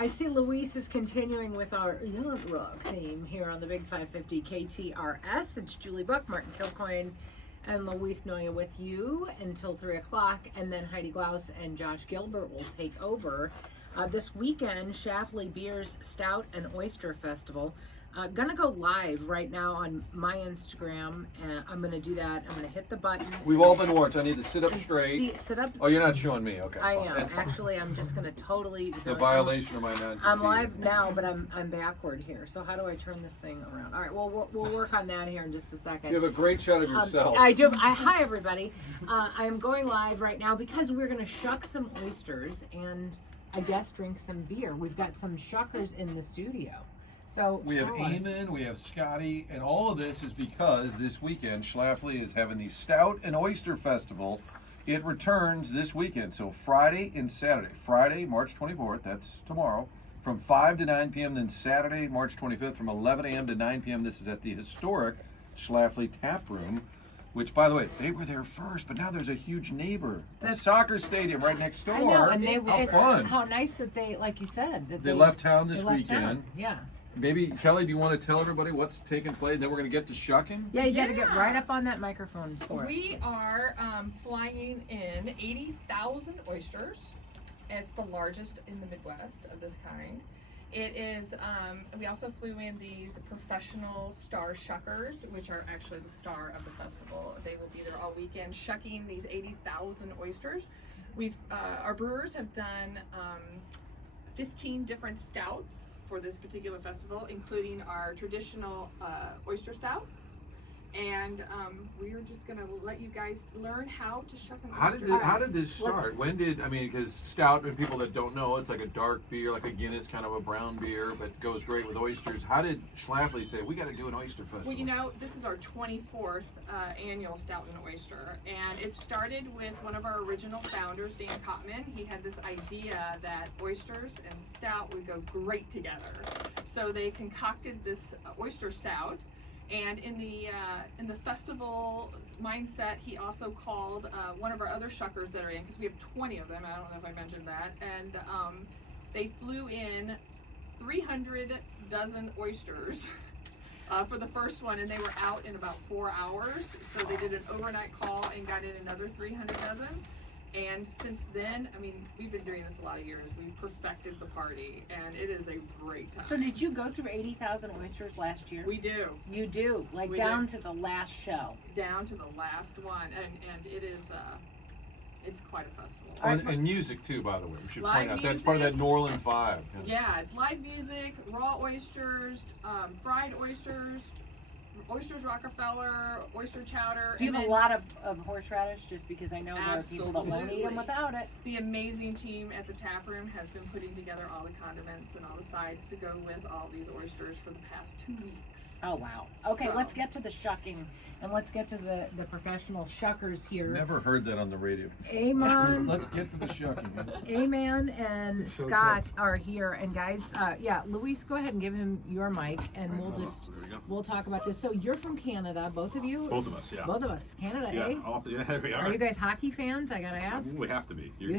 I see Luis is continuing with our Yacht Rock theme here on the Big 550 KTRS. It's Julie Buck, Martin Kilcoyne, and Luis Noya with you until 3 o'clock. And then Heidi Glaus and Josh Gilbert will take over. This weekend, Schlafly Beer's Stout and Oyster Festival. Gonna go live right now on my Instagram, and I'm gonna do that. I'm gonna hit the button. We've all been watching. I need to sit up straight. Sit up. Oh, you're not showing me. Okay. I fine. am. That's fine. Actually, I'm just gonna totally. It's a violation of my non-compete. I'm live now, but I'm backward here. So how do I turn this thing around? All right. Well, we'll work on that here in just a second. You have a great shot of yourself. I do. Hi everybody. I am going live right now because we're gonna shuck some oysters and I guess drink some beer. We've got some shuckers in the studio. So we have Eamon, we have Scotty, and all of this is because this weekend Schlafly is having the Stout and Oyster Festival. It returns this weekend, so Friday and Saturday. Friday, March 24th, that's tomorrow, from 5 to 9 p.m. Then Saturday, March 25th, from 11 a.m. to 9 p.m. This is at the historic Schlafly Tap Room, which, by the way, they were there first, but now there's a huge neighbor, a soccer stadium right next door. I know, and how fun! How nice that they, like you said, that they left town this left weekend. Town. Yeah. Maybe, Kelly, do you want to tell everybody what's taking place? Then we're going to get to shucking? Yeah, you got to get right up on that microphone for us. We are flying in 80,000 oysters. It's the largest in the Midwest of this kind. It is, we also flew in these professional star shuckers, which are actually the star of the festival. They will be there all weekend shucking these 80,000 oysters. Our brewers have done 15 different stouts for this particular festival, including our traditional Oyster Stout. And we are just gonna let you guys learn how to shuck an oyster. How did this start? When did, because Stout, and people that don't know, it's like a dark beer, like a Guinness, kind of a brown beer, but goes great with oysters. How did Schlafly say, we got to do an oyster festival? Well, this is our 24th annual Stout and Oyster, and it started with one of our original founders, Dan Kottman. He had this idea that oysters and stout would go great together. So they concocted this oyster stout. And in the festival mindset, he also called one of our other shuckers that are in, because we have 20 of them. I don't know if I mentioned that. And they flew in 300 dozen oysters for the first one, and they were out in about 4 hours. So they did an overnight call and got in another 300 dozen. And since then, we've been doing this a lot of years. We've perfected the party, and it is a great time. So did you go through 80,000 oysters last year? We do. You do, like down to the last show. Down to the last one, and it is, it's quite a festival. And music too, by the way. We should Live point out that's part of that New Orleans vibe. Yeah, it's live music, raw oysters, fried oysters, oysters Rockefeller, oyster chowder. Do you have a lot of horseradish? Just because I know there are people that won't eat them without it. The amazing team at the tap room has been putting together all the condiments and all the sides to go with all these oysters for the past 2 weeks. Oh wow. Okay, let's get to the shucking and let's get to the professional shuckers here. Never heard that on the radio. Amen. Let's get to the shucking. Amen and Scott are here, and guys, Luis, go ahead and give him your mic, and we'll talk about this. So you're from Canada, both of you? Both of us, yeah. Both of us, Canada, Yeah, eh? yeah, we are. Are you guys hockey fans? I gotta ask. We have to be. You're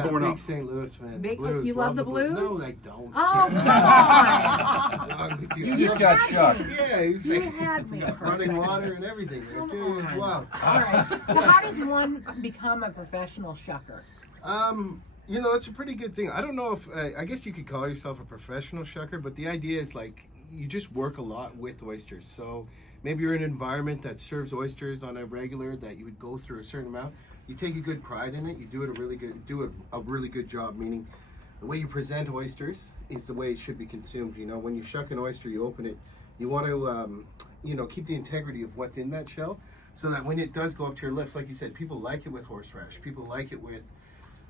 born big up. St. Louis fan. Big, Blues, you love the Blues? No, I don't. Oh, come on! You just got shucked. Yeah, it's You like had me for a running second. water and everything. I tell you, it's wild. All right. So how does one become a professional shucker? It's a pretty good thing. I don't know if I guess you could call yourself a professional shucker, but the idea is like you just work a lot with oysters. So maybe you're in an environment that serves oysters on a regular, that you would go through a certain amount. You take a good pride in it. You do it a really good job. Meaning, the way you present oysters is the way it should be consumed. When you shuck an oyster, you open it. You want to keep the integrity of what's in that shell, so that when it does go up to your lips, like you said, people like it with horseradish. People like it with,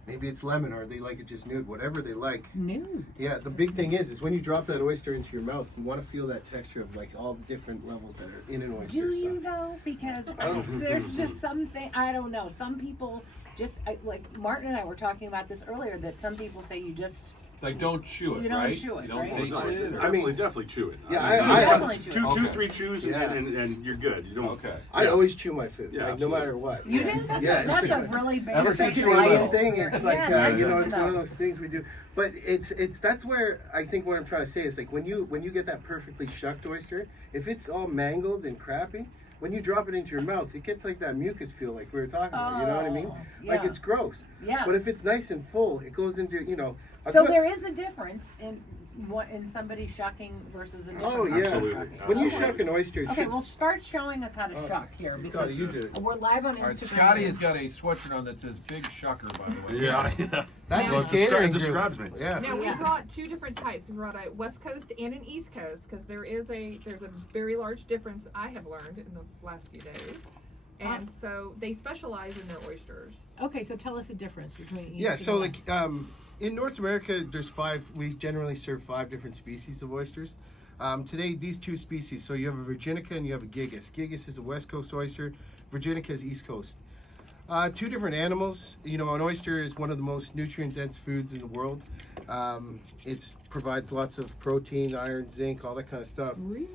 maybe it's lemon, or they like it just nude, whatever they like. Nude. Yeah, the big thing is when you drop that oyster into your mouth, you want to feel that texture of like all the different levels that are in an oyster. Do you know? Because there's just something, I don't know. Some people just, like Martin and I were talking about this earlier, that some people say you just Like, don't chew it, You don't right? chew it, You don't right? taste No, it? Or? I mean- definitely chew it. Yeah, mean, I definitely chew it. two, Okay. 3 chews, Yeah. and you're good. You don't. Okay. I always chew my food, Yeah, like absolutely. no matter what. You do? That's, Yeah, that's it's a really basic Ever It's like since you an were Italian little. thing. It's like Yeah, that's you know, good it's to one of know. those things we do. But it's that's where I think what I'm trying to say is like when you get that perfectly shucked oyster, if it's all mangled and crappy, when you drop it into your mouth, it gets like that mucus feel, like we were talking about. You know what I mean? Oh, Like yeah. it's gross. Yeah. But if it's nice and full, it goes into So there is a difference in somebody shucking versus a different Oh kind of yeah. Absolutely. shucking. When you Okay. shuck an oyster, it Okay, should- well, start showing us how to shuck here Scotty, because you do it. we're live on Instagram. All right, Scotty has got a sweatshirt on that says Big Shucker, by the way. Yeah. That's Well, his catering it group. describes me. Yeah. Now we Yeah. brought 2 different types. We brought a West Coast and an East Coast because there's a very large difference I have learned in the last few days, and so they specialize in their oysters. Okay, so tell us the difference between each. Yeah, and so like West. in North America, there's 5. We generally serve 5 different species of oysters. Today, these 2 species. So you have a Virginica and you have a Gigas. Gigas is a West Coast oyster. Virginica is East Coast. 2 different animals. You know, an oyster is one of the most nutrient-dense foods in the world. It provides lots of protein, iron, zinc, all that kind of stuff. Really?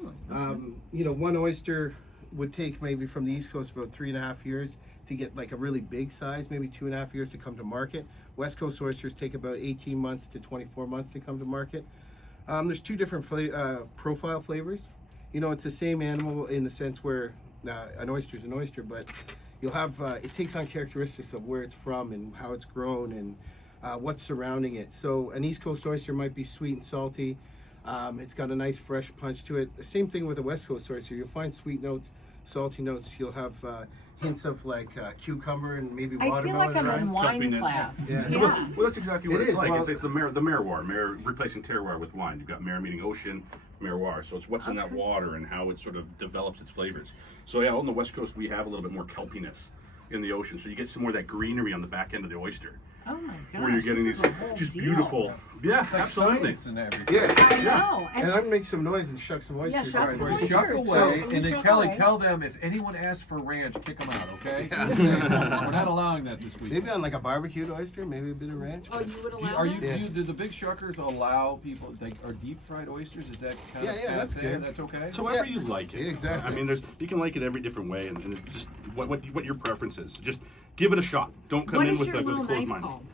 You know, one oyster would take maybe from the East Coast about 3.5 years to get like a really big size, maybe 2.5 years to come to market. West Coast oysters take about 18 months to 24 months to come to market. There's 2 different profile flavors. You know, it's the same animal in the sense where an oyster is an oyster, but you'll have, it takes on characteristics of where it's from and how it's grown and what's surrounding it. So an East Coast oyster might be sweet and salty. It's got a nice fresh punch to it. The same thing with a West Coast oyster. You'll find sweet notes, salty notes. You'll have hints of like cucumber and maybe I watermelon. feel like I'm in rind. wine Cuppiness. class. Yeah. Yeah. Well, that's exactly what It it's is, like. well- It's the merroir, replacing terroir with wine. You've got mer meaning ocean, merroir. So it's what's in that water and how it sort of develops its flavors. So yeah, on the West Coast we have a little bit more kelpiness in the ocean. So you get some more of that greenery on the back end of the oyster, Oh my gosh. where you're getting this these is a whole just deal. beautiful. Yeah, absolutely. Science and everything. Yeah. I know. And I'm gonna make some noise and shuck some oysters. shuck right some away. oysters. Shuck So- away, So- and then Shuck Kelly, away. tell them if anyone asks for ranch, kick them out, okay? We're not allowing that this week. Maybe on like a barbecued oyster, maybe a bit of ranch. Oh, you would Do you, allow are you, that? do the big shuckers allow people, like, are deep fried oysters? Is that kind Yeah, of yeah, that's good. That's okay? So whatever you like it. Yeah, exactly. I mean, you can like it every different way, and it's just what your preference is. Just give it a shot. Don't come What in is with your like with a little closed knife mind. called?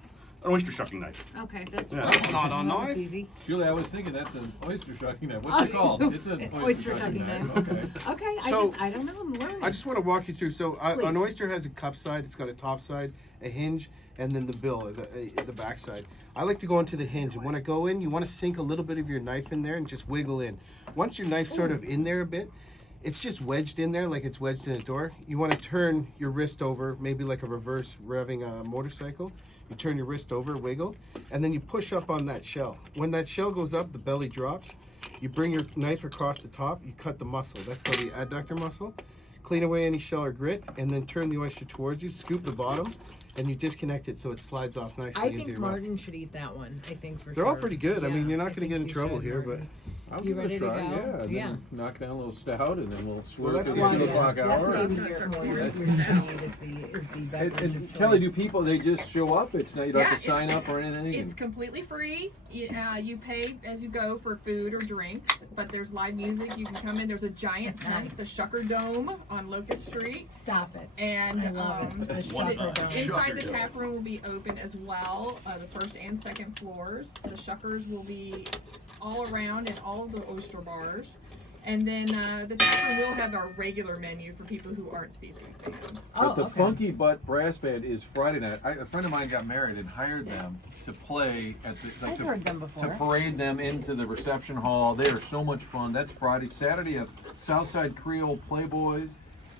An oyster shucking knife. Okay, that's Yeah. That's not a Well, knife. it's easy. Julie, I was thinking that's an oyster shucking knife. What's it called? It's an oyster shucking knife. Okay. Okay, So- I don't know. I'm learning. I just want to walk you through. So an Please. oyster has a cup side. It's got a top side, a hinge, and then the bill, the back side. I like to go into the hinge, and when I go in, you want to sink a little bit of your knife in there and just wiggle in. Once your knife's sort of in there a bit, it's just wedged in there like it's wedged in a door. You want to turn your wrist over, maybe like a reverse revving a motorcycle. You turn your wrist over, wiggle, and then you push up on that shell. When that shell goes up, the belly drops. You bring your knife across the top, you cut the muscle. That's called the adductor muscle. Clean away any shell or grit, and then turn the oyster towards you, scoop the bottom, and you disconnect it so it slides off nicely I into think your mouth. Martin should eat that one. I think for They're sure. all pretty good. I mean, you're not I going to get think in you trouble should, here, but Martin. I'll You give it a ready to shot, go? yeah. And Yeah. then knock down a little stout, and then we'll swerve that's to the easy. 2 o'clock That's hour. maybe your speed is the beverage And of Kelly, do choice. people, they just show up? It's not, you don't have to Yeah, sign up or anything? It's completely free. You pay as you go for food or drinks, but there's live music. You can come in. There's a giant tent, the Shucker Dome on Locust Street, Stop it. and I love it. The One Shucker Dome. inside the tap room will be open as well. The first and second floors. The Shuckers will be all around in all of the oyster bars. And then the tap room will have our regular menu for people who aren't seafood fans. But the okay. Funky Butt Brass Band is Friday night. A friend of mine got married and hired them to play at the, I've heard them before. to parade them into the reception hall. They are so much fun. That's Friday. Saturday at Southside Creole Playboys,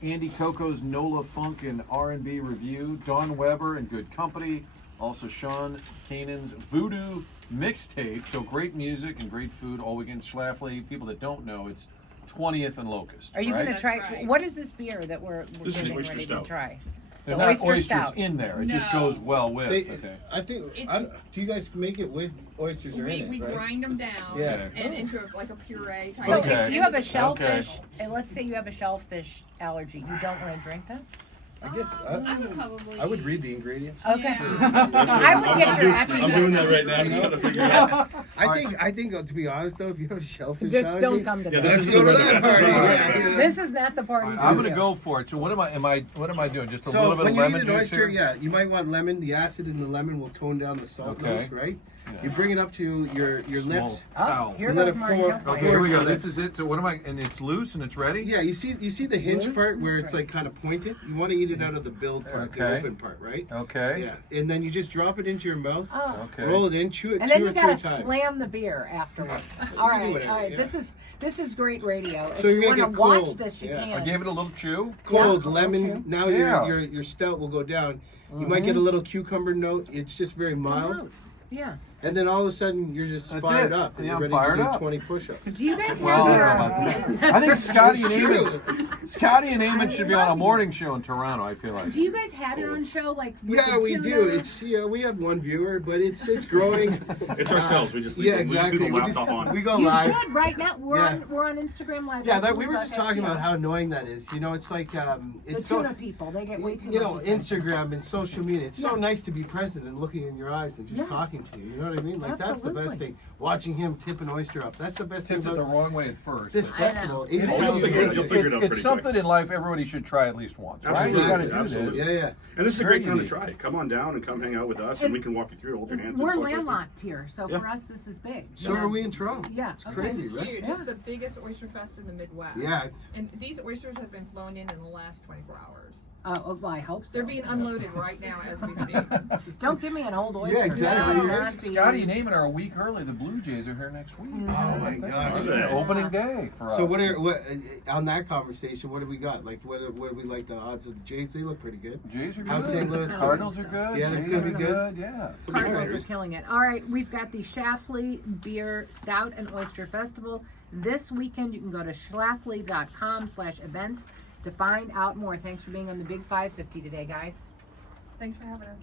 Andy Coco's Nola Funk and R&B Review, Dawn Weber and Good Company, also Sean Kanan's Voodoo Mixtape. So great music and great food all weekend. Schlafly. People that don't know, it's 20th and Locust. Are you right? going to try? That's right. What is this beer that we're This is getting Oyster ready Stout. to try? There's The not Oyster oysters Stout. in there. It just No. goes well with. Okay. I think. It's- Do you guys make it with oysters or We in it? Right? grind them down Yeah. and into like a puree type So thing. Okay. if you have a And shellfish, and let's say you have a shellfish allergy, you don't want to drink that? I guess I would probably. I would read the ingredients. Okay. Yeah. I would get your epi. I'm doing that right now. I'm trying to figure it out. I think to be honest though, if you have shellfish Just allergy, don't come to Yeah, this. let's go to that party. Yeah. This is not the party. I'm for gonna you. go for it. So what am I doing? Just a So little bit when of you lemon eat an juice oyster, here? yeah, you might want lemon. The acid in the lemon will tone down the salt Okay. notes, right? Yeah. You bring it up to your Small lips. Oh, towel. here Let goes it Martin pour. Kilcoyne. Okay, here we go. This is it. So what am I? And it's loose and it's ready. Yeah, you see the hinge Loose? part where That's it's like kind of pointed. You want to eat it out of the build part, the Okay. open part, right? Okay. Yeah, and then you just drop it into your mouth, Oh. Okay. roll it in, chew it And two then or you three gotta times. slam the beer afterward. You All can do right, whatever, all right. yeah. This is great radio. So if you're you gonna want to get watch cold. this, you Yeah. can. I gave it a little chew. Cold Yeah, lemon. okay. Now Yeah. your stout will go down. You might get a little cucumber note. It's just very mild. Yeah. And then all of a sudden you're just That's fired it. up and Yeah, you're I'm ready fired to do up. 20 push-ups. Do you guys Well, I have don't know your? about that. I think Scotty and It's Eamon, true. Scotty and Eamon should be on a love morning show in Toronto. I feel like. Do you guys have your own show like? with Yeah, the we tuna? do. It's we have one viewer, but it's growing. It's ourselves. We just leave, Yeah, we just exactly. leave the We laptop just on. we go You live. should right now. We're Yeah. on Instagram Live. Yeah, with that we Tuna were just talking STL. about how annoying that is. You know, it's like the it's so tuna people. They get way too you much know, attention. Instagram and social media. It's so Yeah. nice to be present and looking in your eyes and just Yeah. talking to you. You know what I mean? Like that's the best Absolutely. thing. Watching him tip an oyster up. That's the best thing Tipped it the about wrong way at first. this but- I know. festival. It Even is. though You'll figure it out. it's- You'll figure it out It's pretty something quick. in life everybody should try at least once, right? Absolutely. You got to do Absolutely. this. Yeah. And this is a Very great time to unique. try it. Come on down and come hang out with us, and we can walk you through it. Hold your hands. We're and talk landlocked here, so Yeah. for us this is big. So are we in Toronto. Yeah. It's Okay. crazy, This is right? huge. Yeah. This is the biggest oyster fest in the Midwest. Yeah, it's And these oysters have been flown in the last 24 hours. Oh, well, I hope so. They're being unloaded right now as we speak. Don't give me an old oyster. Yeah, exactly. No, Yes. that'd be- Scotty and Eamon are a week early. The Blue Jays are here next week. oh my gosh. Are they? Opening day for us. So what on that conversation? What do we got? Like what do we like the odds of the Jays? They look pretty good. Jays are good. How's St. Louis? Cardinals are good. Yeah, it's Jays gonna be are good. Yes. Cardinals are killing it. All right, we've got the Schlafly Beer, Stout and Oyster Festival this weekend. You can go to schlafly.com/events to find out more. Thanks for being on the Big 550 today, guys. Thanks for having us.